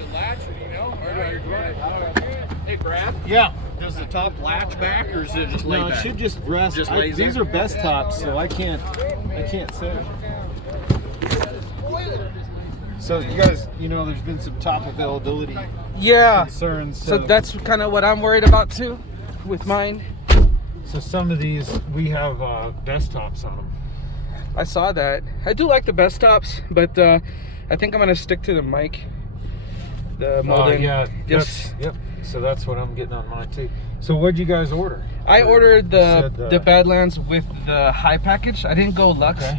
it latch, you know? Or do I run it? Hey, Brad? Yeah. Does the top latch back, or is it just lay No, it back? should just rest. Just lays these there? are best tops, so I can't say. So you guys, you know, there's been some top availability concerns. So that's kind of what I'm worried about too, with mine. So some of these we have best tops on them. I saw that. I do like the best tops, but I think I'm gonna stick to the mic. The Molden. Yeah. Just Yep. So that's what I'm getting on mine too. So what'd you guys order? I ordered said, the Badlands with the high package. I didn't go Lux. Okay.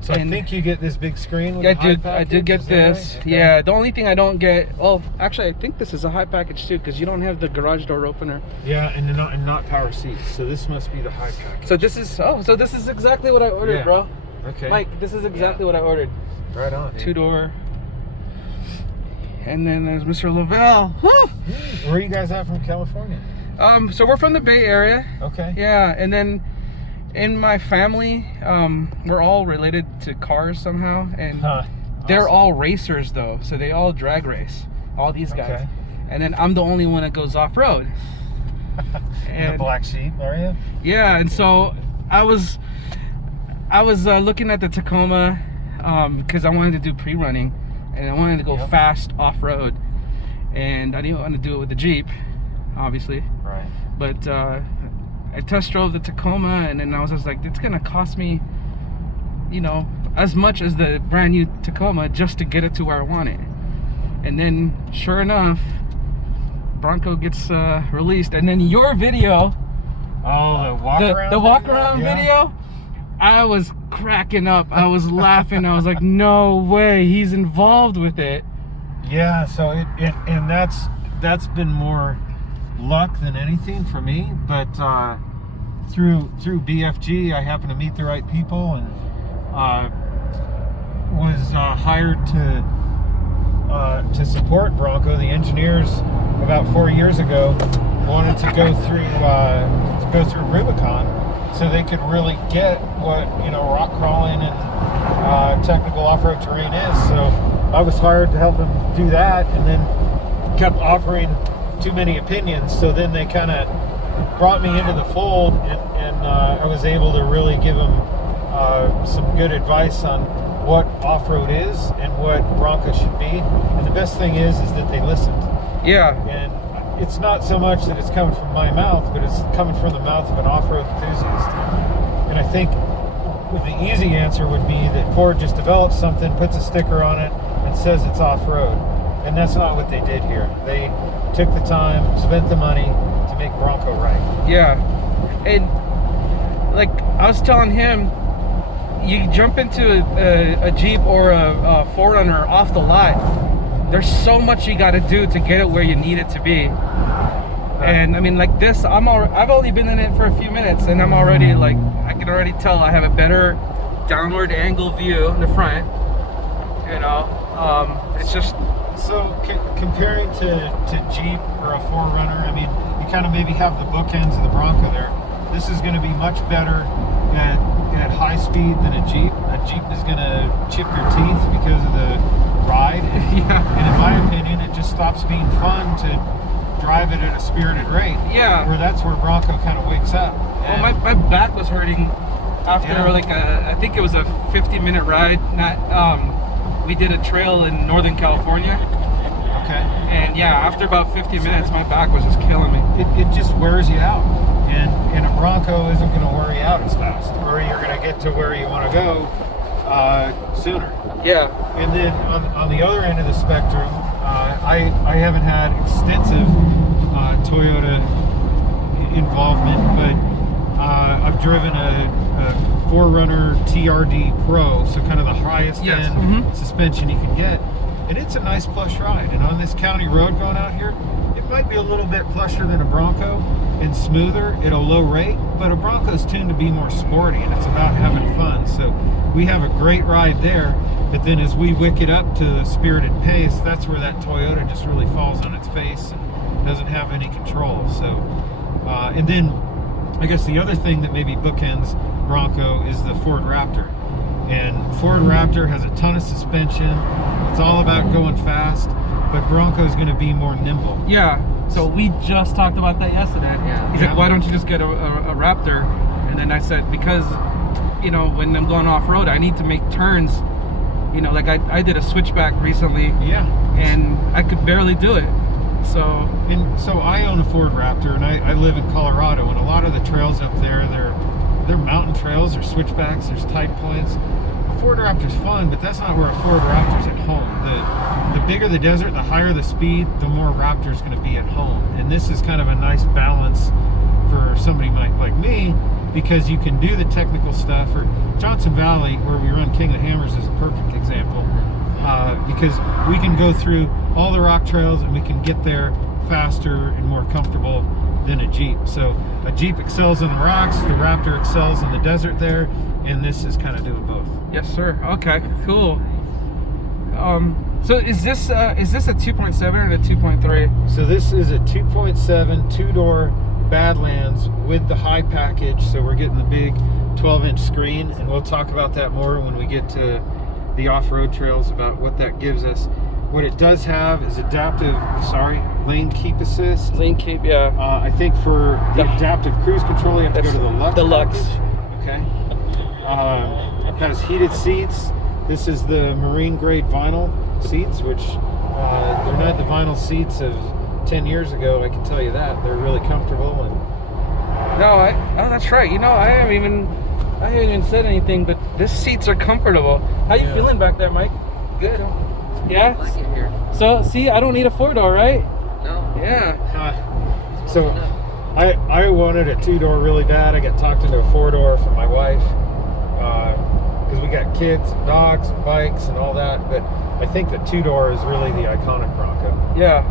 So I think you get this big screen with Yeah, the high I package, did get is that this. right? Okay. Yeah, the only thing I don't get. Oh, actually, I think this is a high package too, because you don't have the garage door opener. Yeah, and not power seats. So this must be the high package. So this is so this is exactly what I ordered, Yeah. bro. Okay. Mike, this is exactly what I ordered. Right on. dude. 2-door. And then there's Mr. Lovell. Woo! Where are you guys at from California? So we're from the Bay Area. Okay. Yeah, and then in my family, we're all related to cars somehow, and they're Awesome. all racers though, so they all drag race. All these guys. Okay. And then I'm the only one that goes off road. You're the black sheep, are you? Yeah, and so I was looking at the Tacoma because I wanted to do pre-running, and I wanted to go fast off-road, and I didn't want to do it with the Jeep, obviously. Right. But I test drove the Tacoma, and then I was just like, it's gonna cost me, you know, as much as the brand new Tacoma just to get it to where I want it. And then, sure enough, Bronco gets released, and then your video, Oh, the walk around. the walk around video, I was cracking up. I was laughing. I was like, no way, he's involved with it. Yeah. So and that's been more luck than anything for me. But through BFG, I happened to meet the right people and was hired to support Bronco. The engineers about 4 years ago wanted to go through Rubicon, so they could really get what, you know, rock crawling and technical off-road terrain is. So I was hired to help them do that, and then kept offering too many opinions. So then they kind of brought me into the fold, and I was able to really give them some good advice on what off-road is and what Bronco should be. And the best thing is that they listened. Yeah. And it's not so much that it's coming from my mouth, but it's coming from the mouth of an off-road enthusiast. And I think the easy answer would be that Ford just develops something, puts a sticker on it, and says it's off-road. And that's not what they did here. They took the time, spent the money to make Bronco right. Yeah. And like I was telling him, you jump into a Jeep or a 4Runner off the lot, there's so much you got to do to get it where you need it to be. And I mean, like this, I've only been in it for a few minutes, and I'm already like, I can already tell I have a better downward angle view in the front. You know, it's just. So comparing to Jeep or a 4Runner, I mean, you kind of maybe have the bookends of the Bronco there. This is going to be much better at high speed than a Jeep. A Jeep is going to chip your teeth because of the ride. Yeah. And in my opinion, it just stops being fun to drive it at a spirited rate. Yeah. Where that's where Bronco kind of wakes up. Well, my back was hurting after like I think it was a 50-minute ride. We did a trail in Northern California. Okay. And yeah, after about 50 minutes, my back was just killing me. It just wears you out. And a Bronco isn't going to wear you out as fast. Or you're going to get to where you want to go sooner. Yeah. And then on the other end of the spectrum, I haven't had extensive Toyota involvement, but I've driven a 4Runner TRD Pro, so kind of the highest end suspension you can get, and it's a nice plush ride. And on this county road going out here, it might be a little bit plusher than a Bronco and smoother at a low rate, but a Bronco's tuned to be more sporty, and it's about having fun. So we have a great ride there, but then as we wick it up to the spirited pace, that's where that Toyota just really falls on its face and doesn't have any control. So and then I guess the other thing that maybe bookends Bronco is the Ford Raptor. And Ford Raptor has a ton of suspension. It's all about going fast, but Bronco's going to be more nimble. Yeah. So we just talked about that yesterday. Yeah. He's like, why don't you just get a Raptor? And then I said, because, you know, when I'm going off-road, I need to make turns. You know, like I did a switchback recently. Yeah. And I could barely do it. So I own a Ford Raptor, and I live in Colorado, and a lot of the trails up there, they're mountain trails, there's switchbacks, there's tight points. A Ford Raptor's fun, but that's not where a Ford Raptor's at home. The bigger the desert, the higher the speed, the more Raptor's going to be at home. And this is kind of a nice balance for somebody like me, because you can do the technical stuff. Or Johnson Valley, where we run King of the Hammers, is a perfect example, because we can go through all the rock trails and we can get there faster and more comfortable than a Jeep. So a Jeep excels in the rocks, the Raptor excels in the desert there, and this is kind of doing both. yes, sir. Okay, cool. So is this a 2.7 or the 2.3? So this is a 2.7 two-door Badlands with the high package. So we're getting the big 12-inch screen, and we'll talk about that more when we get to the off-road trails about what that gives us. What it does have is lane keep assist. Lane keep, yeah. I think for the adaptive cruise control, you have to go to the Lux. Deluxe. Package. Okay. It has heated seats. This is the marine grade vinyl seats, which they're not the vinyl seats of 10 years ago. I can tell you that they're really comfortable. And No, that's right. You know, I haven't even said anything, but these seats are comfortable. How you feeling back there, Mike? Good. Yeah. I like it here. So see, I don't need a 4-door, right? No. Yeah. so I wanted a 2-door really bad. I got talked into a 4-door from my wife because we got kids and dogs and bikes and all that. But I think the 2-door is really the iconic Bronco. Yeah.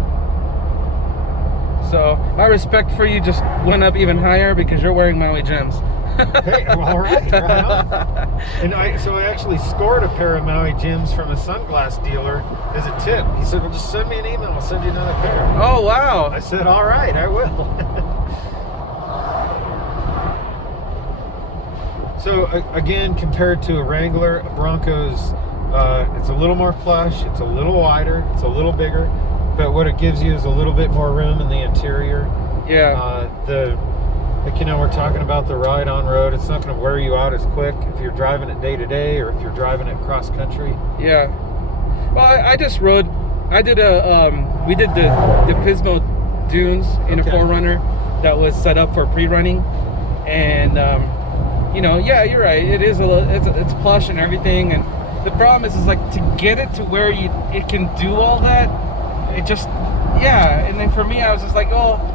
So my respect for you just went up even higher because you're wearing Maui gems. Hey, all right, right on. And I actually scored a pair of Maui gems from a sunglass dealer as a tip. He said, well, just send me an email, I'll send you another pair. Oh, wow. I said, all right, I will. So again, compared to a Wrangler, a Bronco's, it's a little more plush, it's a little wider, it's a little bigger, but what it gives you is a little bit more room in the interior. Yeah. Like, you know, we're talking about the ride on road. It's not going to wear you out as quick if you're driving it day to day or if you're driving it cross country. Yeah. Well, I just rode. We did the Pismo dunes in a 4Runner that was set up for pre-running, and you know, yeah, you're right. It is it's plush and everything, and the problem is like to get it to where it can do all that. It just and then for me, I was just like, oh.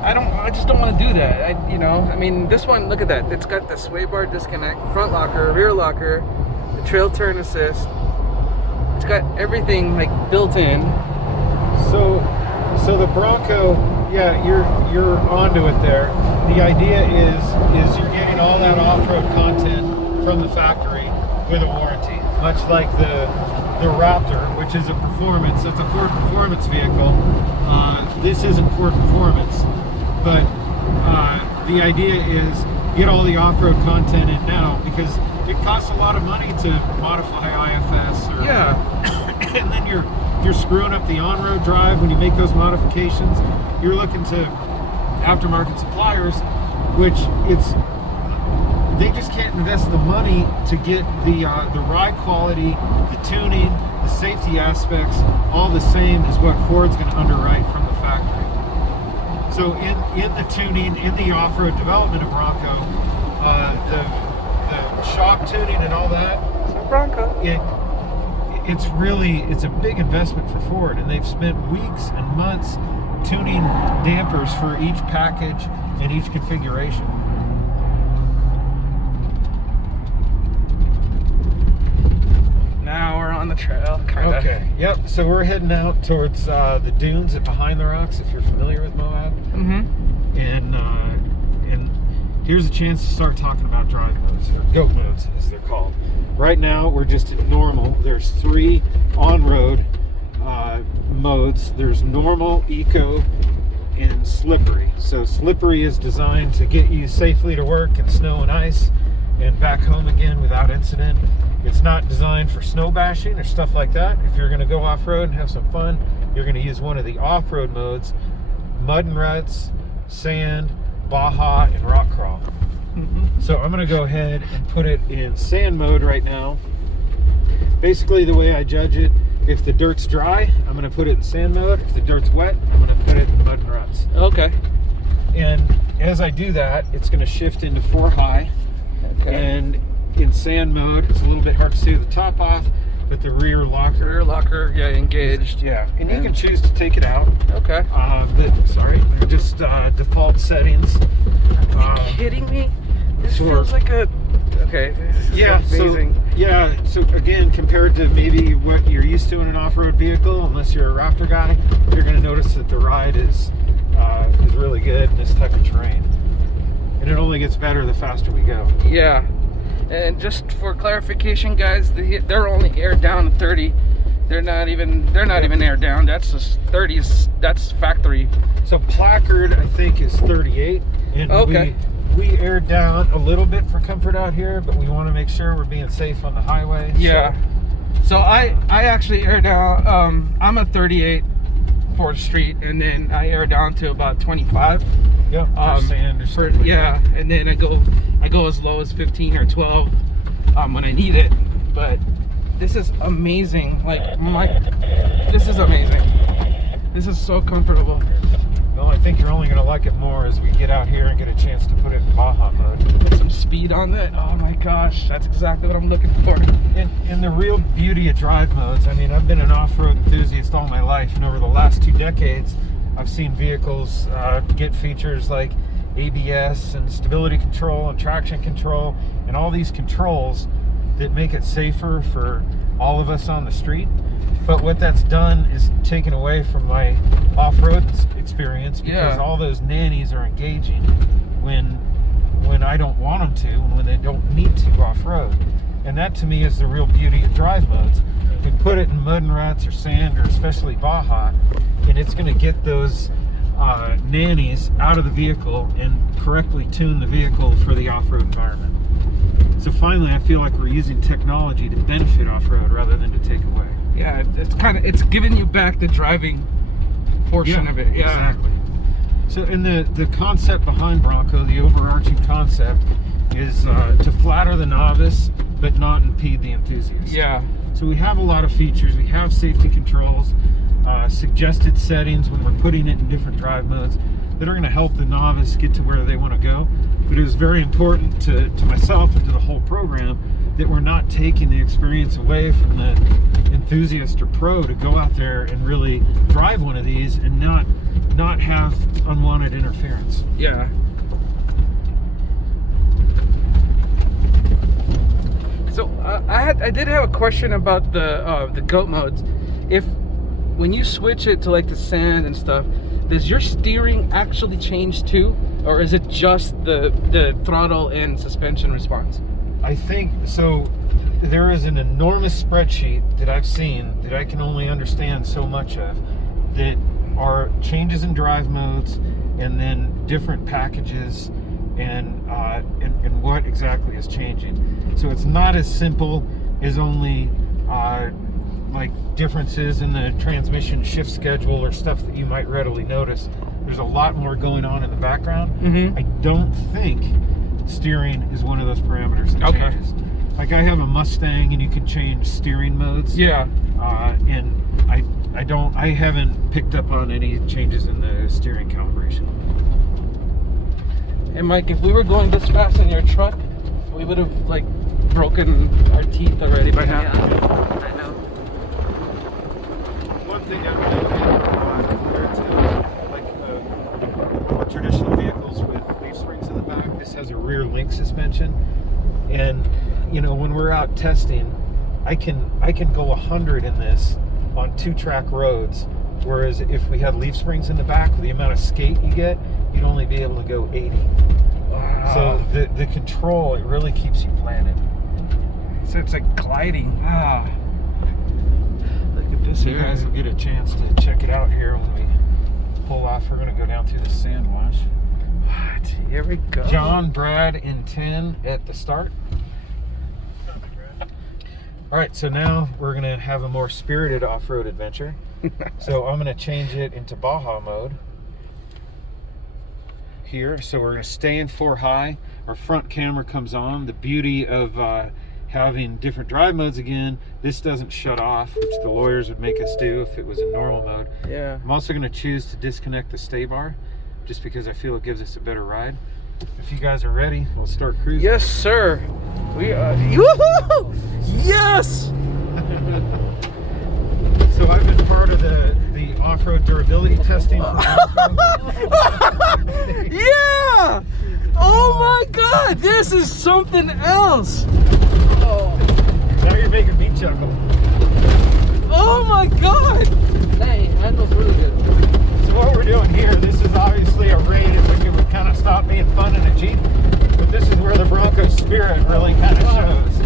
I just don't want to do that. I mean, this one, look at that. It's got the sway bar disconnect, front locker, rear locker, the trail turn assist. It's got everything like built in. So the Bronco, yeah, you're onto it there. The idea is you're getting all that off-road content from the factory with a warranty, much like the Raptor, which is a performance. It's a Ford performance vehicle. This isn't Ford performance. But the idea is get all the off-road content in now, because it costs a lot of money to modify IFS. And then you're screwing up the on-road drive when you make those modifications. You're looking to aftermarket suppliers, which they just can't invest the money to get the ride quality, the tuning, the safety aspects all the same as what Ford's going to underwrite from the factory. So in the tuning, in the off-road development of Bronco, the shock tuning and all that, Bronco. It's a big investment for Ford, and they've spent weeks and months tuning dampers for each package and each configuration. Now we're on the trail, kind of. Okay. Yep. So we're heading out towards the dunes at Behind the Rocks, if you're familiar with Moab. Mm-hmm. And here's a chance to start talking about drive modes, or goat modes, as they're called. Right now, we're just in normal. There's 3 on-road modes. There's normal, eco, and slippery. So slippery is designed to get you safely to work in snow and ice. and back home again without incident. It's not designed for snow bashing or stuff like that. If you're going to go off-road and have some fun, you're going to use one of the off-road modes: mud and ruts, sand, Baja, and rock crawl. So I'm going to go ahead and put it in sand mode right now. Basically, the way I judge it, if the dirt's dry, I'm going to put it in sand mode. If the dirt's wet, I'm going to put it in mud and ruts. Okay. And as I do that, it's going to shift into 4 high. Okay. And in sand mode, it's a little bit hard to see the top off, but the rear locker, yeah, engaged. Yeah, and you can choose to take it out. Okay. They're just default settings. Are you kidding me? This feels like a... Okay, this is amazing. So again, compared to maybe what you're used to in an off-road vehicle, unless you're a Raptor guy, you're going to notice that the ride is really good in this type of terrain. And it only gets better the faster we go. Yeah. And just for clarification, guys, they're only aired down to 30. They're not even aired down. That's just 30s. That's factory. So placard, I think, is 38. And okay. We aired down a little bit for comfort out here, but we want to make sure we're being safe on the highway. Yeah. So I actually air down. I'm a 38 Ford Street, and then I air down to about 25. Yeah. Sand or something. Yeah, and then I go as low as 15 or 12 when I need it. But this is amazing. This is amazing. This is so comfortable. Well, I think you're only going to like it more as we get out here and get a chance to put it in Baja mode. Put some speed on it. Oh my gosh, that's exactly what I'm looking for. And the real beauty of drive modes, I mean, I've been an off-road enthusiast all my life, and over the last 2 decades, I've seen vehicles get features like ABS and stability control and traction control and all these controls that make it safer for all of us on the street. But what that's done is taken away from my off-road experience, because all those nannies are engaging when I don't want them to and when they don't need to off-road. And that to me is the real beauty of drive modes. You put it in mud and ruts or sand, or especially Baja, and it's going to get those nannies out of the vehicle and correctly tune the vehicle for the off-road environment. So finally, I feel like we're using technology to benefit off-road rather than to take away. Yeah, it's giving you back the driving portion of it. Yeah, exactly. So, and the concept behind Bronco, the overarching concept, is to flatter the novice but not impede the enthusiast. Yeah. So we have a lot of features. We have safety controls, suggested settings when we're putting it in different drive modes that are going to help the novice get to where they want to go. But it was very important to myself and to the whole program that we're not taking the experience away from the enthusiast or pro to go out there and really drive one of these and not have unwanted interference. Yeah. So I did have a question about the goat modes. When you switch it to like the sand and stuff, does your steering actually change too, or is it just the throttle and suspension response? I think so. There is an enormous spreadsheet that I've seen that I can only understand so much of, that are changes in drive modes and then different packages and what exactly is changing. So it's not as simple as only like differences in the transmission shift schedule or stuff that you might readily notice. There's a lot more going on in the background. I don't think steering is one of those parameters that changes. Like I have a Mustang and you can change steering modes. Yeah. And I haven't picked up on any changes in the steering calibration. And Mike, if we were going this fast in your truck, we would have like broken our teeth already by now. Yeah, I know. One thing I really compared to like traditional vehicles with leaf springs in the back, this has a rear link suspension, and you know, when we're out testing, I can go 100 in this on 2-track roads, whereas if we had leaf springs in the back, with the amount of skate you get, you'd only be able to go 80. Wow. So the control, it really keeps you planted. So it's like gliding. Wow. Look at this. You guys will get a chance to check it out here when we pull off. We're going to go down through the sand wash. What? Here we go. John, Brad, and 10 at the start. All right, so now we're gonna have a more spirited off-road adventure. So I'm gonna change it into Baja mode here. So we're gonna stay in 4 high. Our front camera comes on. The beauty of having different drive modes again, this doesn't shut off, which the lawyers would make us do if it was in normal mode. Yeah. I'm also gonna choose to disconnect the stay bar just because I feel it gives us a better ride. If you guys are ready, we'll start cruising. Yes, sir. We are. Woohoo! Yes! So I've been part of the off-road durability testing for Yeah! Oh my God, this is something else. Now you're making me chuckle. Oh my God. Hey, handles really good. So what we're doing here, this is obviously a raid in which it would kind of stop being fun in a Jeep, but this is where the Bronco spirit really kind of shows.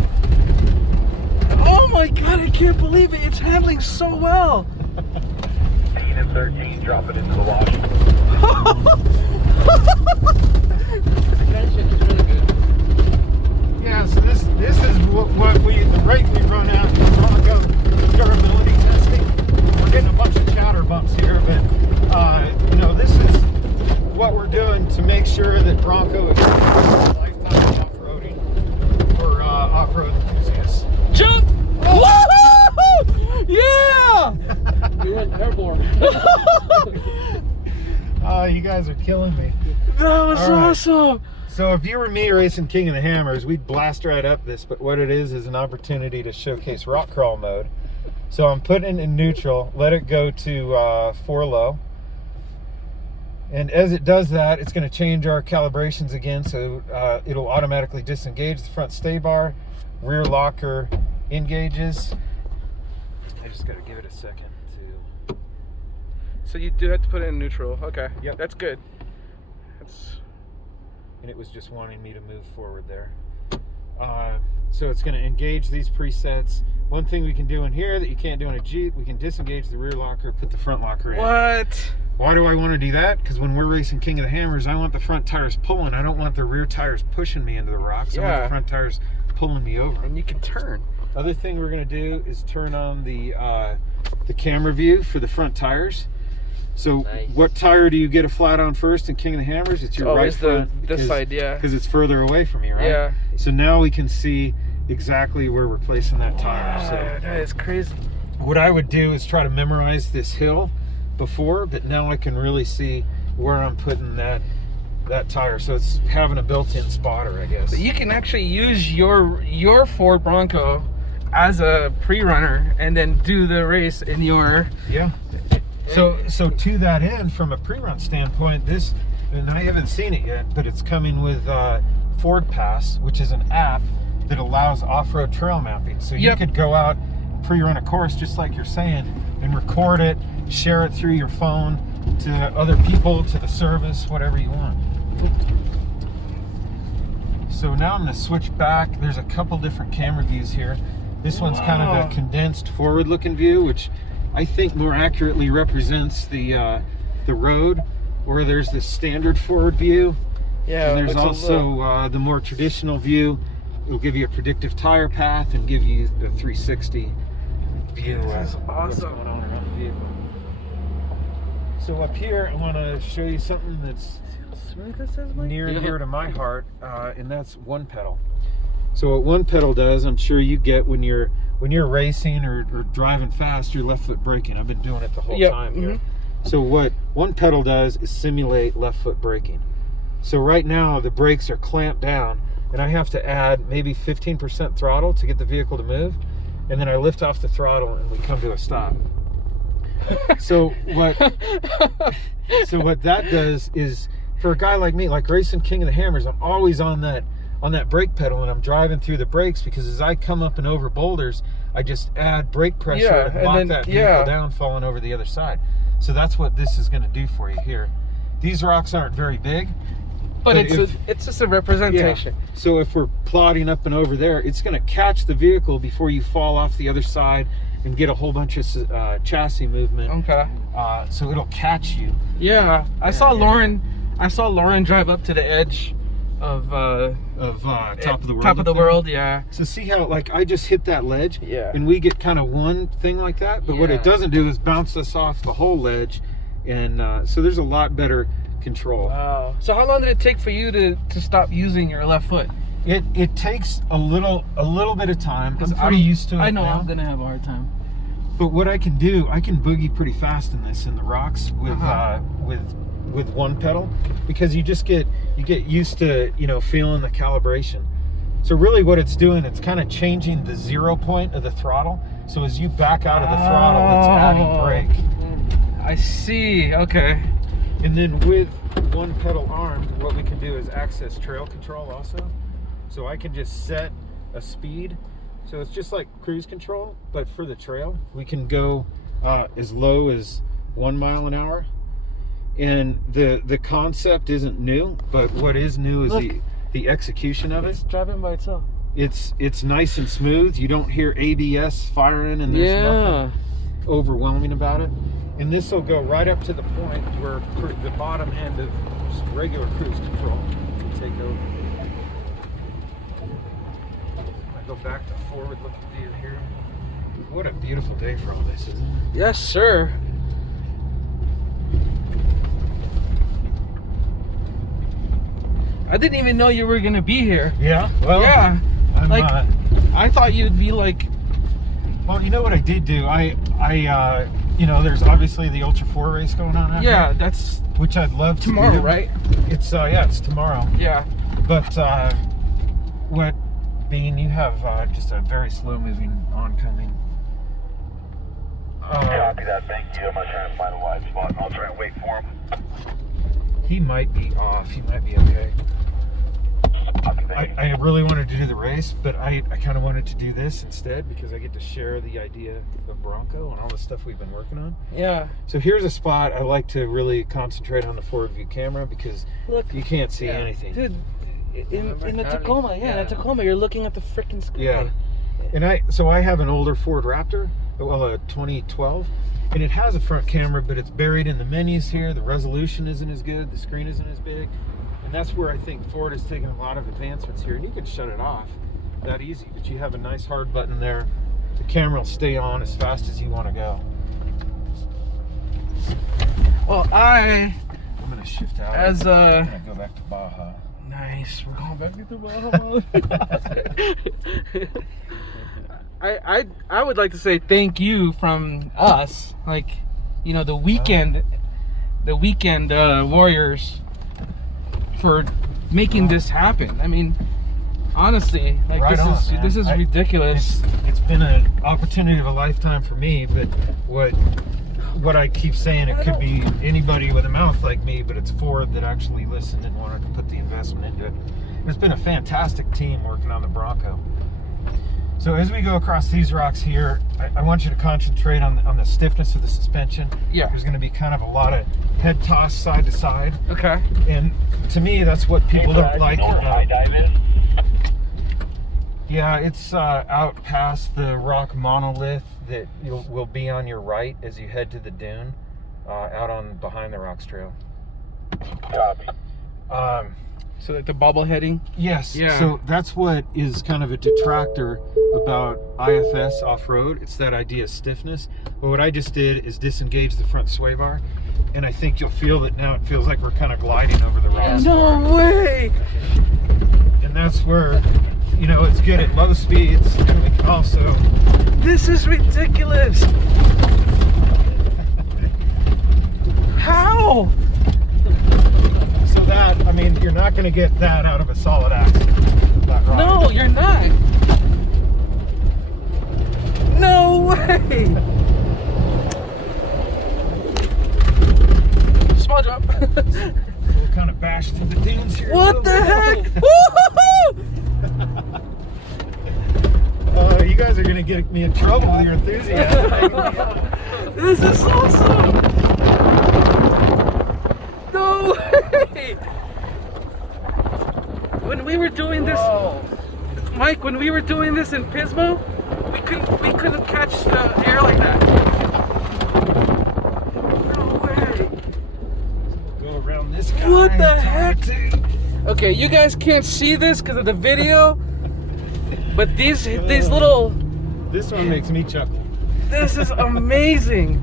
Oh my God, I can't believe it. It's handling so well. 15 and 13, drop it into the wash. Suspension is really good. Yeah, so this is the rate we run out in Bronco durability testing. We're getting a bunch of chatter bumps here, but you know, this is what we're doing to make sure that Bronco is lifetime off-roading for off-road enthusiasts. Jump! Woohoo! Yeah! We went airborne. You guys are killing me. That was All right. awesome. So if you were me racing King of the Hammers, we'd blast right up this, but what it is an opportunity to showcase rock crawl mode. So I'm putting it in neutral, let it go to 4 low. And as it does that, it's going to change our calibrations again, so it'll automatically disengage the front stay bar, rear locker engages. I just got to give it a second to... So you do have to put it in neutral. Okay. Yep. That's good. That's... And it was just wanting me to move forward there. So it's going to engage these presets. One thing we can do in here that you can't do in a Jeep, we can disengage the rear locker, put the front locker in. What? Why do I want to do that? Because when we're racing King of the Hammers, I want the front tires pulling. I don't want the rear tires pushing me into the rocks. I want Yeah. the front tires pulling me over. And you can turn. Other thing we're going to do is turn on the camera view for the front tires. So Nice. what tire do you get a flat on first in King of the Hammers? It's your right Always the front. this side, yeah. Because it's further away from you, right? Yeah. So now we can see exactly where we're placing that tire. Wow, So that is crazy. what I would do is try to memorize this hill before, but now I can really see where I'm putting that tire. So it's having a built-in spotter, I guess. But you can actually use your Ford Bronco as a pre-runner and then do the race in your... Yeah. So to that end, from a pre-run standpoint, this, and I haven't seen it yet, but it's coming with Ford Pass, which is an app that allows off-road trail mapping. So you Yep. could go out, pre-run a course, just like you're saying, and record it, share it through your phone to other people, to the service, whatever you want. So now I'm going to switch back. There's a couple different camera views here. This one's kind of Wow. a condensed forward-looking view, which I think more accurately represents the road, where there's the standard forward view. Yeah, And there's looks a also little- the more traditional view. It'll give you a predictive tire path and give you the 360 view of This is what's awesome. going on around the vehicle. So up here, I want to show you something that's near and dear to my heart, and that's one pedal. So what one pedal does, I'm sure you get when you're racing or driving fast, you're left foot braking. I've been doing it the whole time here. So what one pedal does is simulate left foot braking. So right now the brakes are clamped down, and I have to add maybe 15% throttle to get the vehicle to move, and then I lift off the throttle and we come to a stop. So what that does is, for a guy like me, like racing King of the Hammers, I'm always on that brake pedal, and I'm driving through the brakes, because as I come up and over boulders, I just add brake pressure and and lock then- that vehicle yeah. down, falling over the other side. So that's what this is going to do for you here. These rocks aren't very big, But it's just a representation. so if we're plodding up and over there, it's going to catch the vehicle before you fall off the other side and get a whole bunch of chassis movement. Okay. So it'll catch you. Yeah, I saw Lauren I saw Lauren drive up to the edge of Top of the World. Top of the World, yeah. So see how like I just hit that ledge, Yeah. and we get kind of one thing like that, but what Yeah. it doesn't do is bounce us off the whole ledge, and so there's a lot better control. Wow. So how long did it take for you to stop using your left foot? It takes a little bit of time. I'm 'Cause pretty used to it. I know now. I'm gonna have a hard time. But what I can do, I can boogie pretty fast in this, in the rocks with with one pedal, because you get used to feeling the calibration. So really what it's doing, it's kind of changing the 0 point of the throttle. So as you back out of the throttle, it's adding brake. I see. Okay. And then with one pedal armed, what we can do is access trail control also. So I can just set a speed. So it's just like cruise control, but for the trail, we can go as low as 1 mile an hour. And the concept isn't new, but what is new is the execution of It's it. driving by itself. It's nice and smooth. You don't hear ABS firing, and there's nothing overwhelming about it. And this will go right up to the point where the bottom end of regular cruise control will take over. I go back to forward-looking view here. What a beautiful day for all this, isn't it? Yes, sir. I didn't even know you were gonna be here. Yeah. Well. Yeah. I'm, Like, I thought you'd be like. well, you know what I did do? I there's obviously the Ultra 4 race going on out Yeah, here, that's which I'd love to tomorrow, do. right? It's it's tomorrow. Yeah. But what, Bean, you have just a very slow moving oncoming. Copy that, thank you. I'm gonna try and find a wide spot and I'll try and wait for him. He might be off. He might be okay. Copy, thank you. I really wanted to do the race, but I kind of wanted to do this instead because I get to share the idea of Bronco and all the stuff we've been working on. Yeah. So here's a spot I like to really concentrate on the forward view camera because Look. you can't see anything. Dude, in the County. Tacoma, in the Tacoma, you're looking at the freaking sky. Yeah. And I have an older Ford Raptor, well, a 2012, and it has a front camera, but it's buried in the menus here. The resolution isn't as good, the screen isn't as big, and that's where I think Ford has taken a lot of advancements here. And you can shut it off that easy, but you have a nice hard button there. The camera will stay on as fast as you want to go. Well, I'm gonna shift out. as I'm gonna go back to Baja. nice. We're going back to Baja Mode. I would like to say thank you from us, like, the weekend warriors, for making this happen. I mean, honestly, like, Right on, man. this is ridiculous. It's been an opportunity of a lifetime for me, but what I keep saying, it could be anybody with a mouth like me, but it's Ford that actually listened and wanted to put the investment into it. It's been a fantastic team working on the Bronco. So as we go across these rocks here, I want you to concentrate on the stiffness of the suspension. Yeah. There's going to be kind of a lot of head toss side to side. Okay. And to me, that's what people don't like You know where high about. dive is? Yeah, it's out past the rock monolith that will be on your right as you head to the dune, out on behind the rocks trail. Copy. So like the bobbleheading. Yes. Yeah. So that's what is kind of a detractor about IFS off-road. It's that idea of stiffness. But what I just did is disengage the front sway bar, and I think you'll feel that now. It feels like we're kind of gliding over the rocks. No way. And that's where, it's good at low speeds, and we can also. This is ridiculous. How? So that, you're not going to get that out of a solid axle. That ride. No, you're not. No way. Small drop. We'll kind of bash through the dunes here. What the heck? Woo-hoo-hoo! You guys are going to get me in trouble with your enthusiasm. This is awesome. No way. When we were doing this, Mike, when we were doing this in Pismo, we couldn't catch the air like that. No way. Go around this guy. What the Okay, you guys can't see this because of the video, but these little. This one makes me chuckle. This is amazing.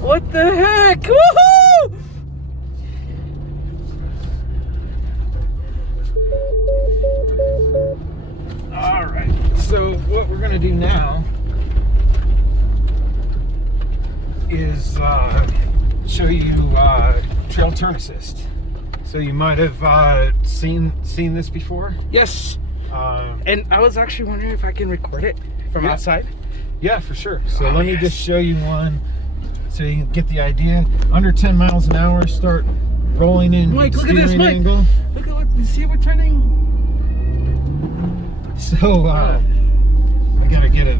What the heck? Woohoo! All right. So what we're gonna do now is show you trail turn assist. So you might have seen this before. Yes. And I was actually wondering if I can record it from outside. Yeah, for sure. So let me just show you one so you can get the idea. Under 10 miles an hour, start rolling in. Mike, look at this, Mike. Angle. Look at what, you see we're turning? So I gotta get a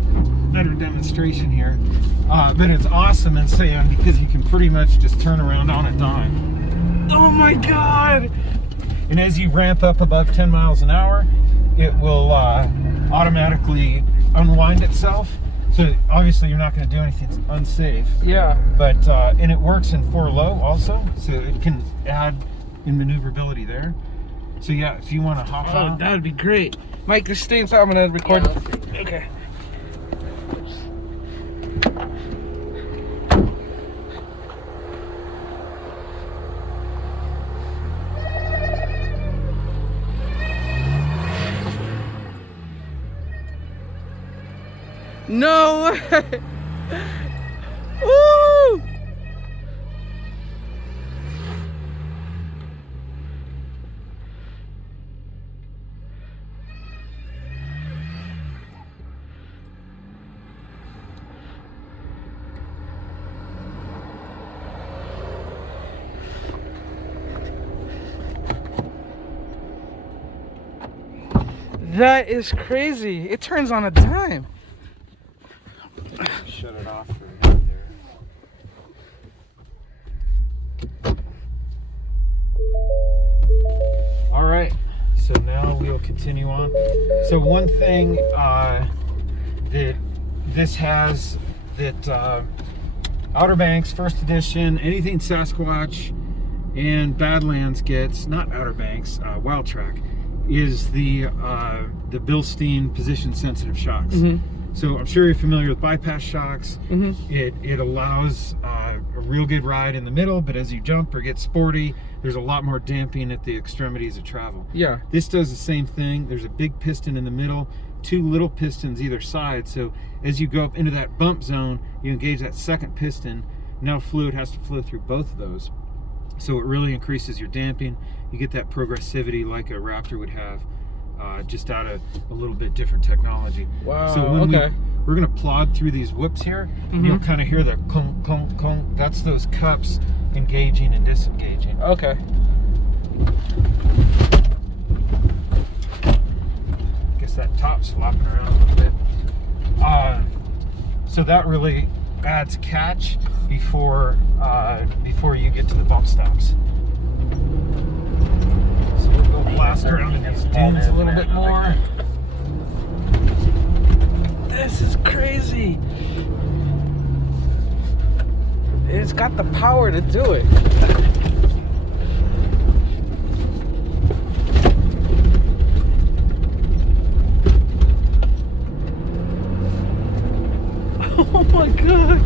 better demonstration here. But it's awesome in sand because you can pretty much just turn around on a dime. Oh my God. And as you ramp up above 10 miles an hour, it will automatically unwind itself. So obviously you're not going to do anything unsafe. Yeah. But and it works in 4 low also, so it can add in maneuverability there. So yeah, if you want to hop on. That would be great. Mike, just stay inside. I'm going to record. Yeah, Okay. No way! Woo! That is crazy. It turns on a dime. Shut it off for you there. All right, so now we'll continue on. So one thing that this has that Outer Banks First Edition, anything Sasquatch and Badlands gets, not Outer Banks, Wild Track, is the Bilstein position sensitive shocks. So I'm sure you're familiar with bypass shocks. It allows a real good ride in the middle, but as you jump or get sporty, there's a lot more damping at the extremities of travel. Yeah. This does the same thing. There's a big piston in the middle, 2 little pistons either side. So as you go up into that bump zone, you engage that second piston. Now fluid has to flow through both of those. So it really increases your damping. You get that progressivity like a Raptor would have. Just out of a little bit different technology. Wow. So when we're gonna plod through these whips here, you'll kind of hear the clunk, clunk, clunk. That's those cups engaging and disengaging. Okay. Guess that top's flopping around a little bit. So that really adds catch before you get to the bump stops. We'll blast around against dunes a little bit more. This is crazy. It's got the power to do it. Oh my God.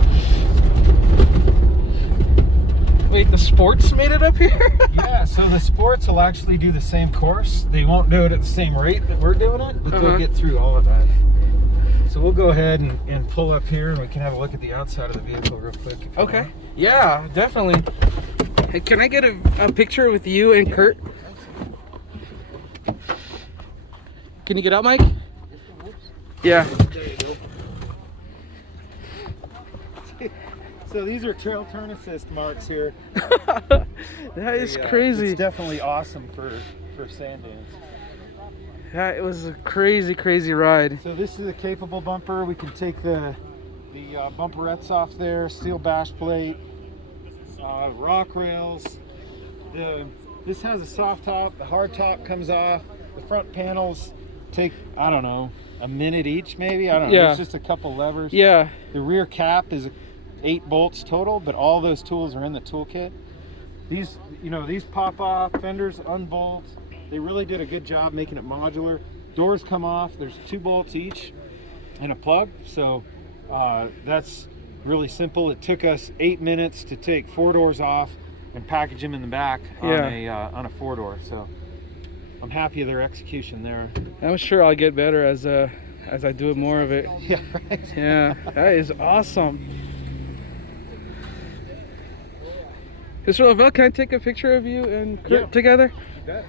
Wait, the sports made it up here? Yeah, so the sports will actually do the same course. They won't do it at the same rate that we're doing it, but they'll get through all of that. So we'll go ahead and pull up here and we can have a look at the outside of the vehicle real quick. If you want. Yeah, definitely. Hey, can I get a picture with you and Kurt? Can you get out, Mike? Yeah. There you go. So these are trail turn assist marks here. That is crazy. It's definitely awesome for sand dunes. Yeah, it was a crazy, crazy ride. So this is a capable bumper. We can take the bumperettes off there, steel bash plate, rock rails. This has a soft top. The hard top comes off. The front panels take, I don't know, a minute each maybe. I don't know. It's just a couple levers. Yeah. The rear cap is 8 bolts total, but all those tools are in the toolkit. These pop off, fenders unbolt, They really did a good job making it modular. Doors come off. There's 2 bolts each and a plug. So that's really simple. It took us 8 minutes to take 4 doors off and package them in the back on a 4-door. So I'm happy with their execution there. I'm sure I'll get better as I do more of it. Yeah, right. Yeah, that is awesome. Mr. Lovell, can I take a picture of you and Kurt together? You bet.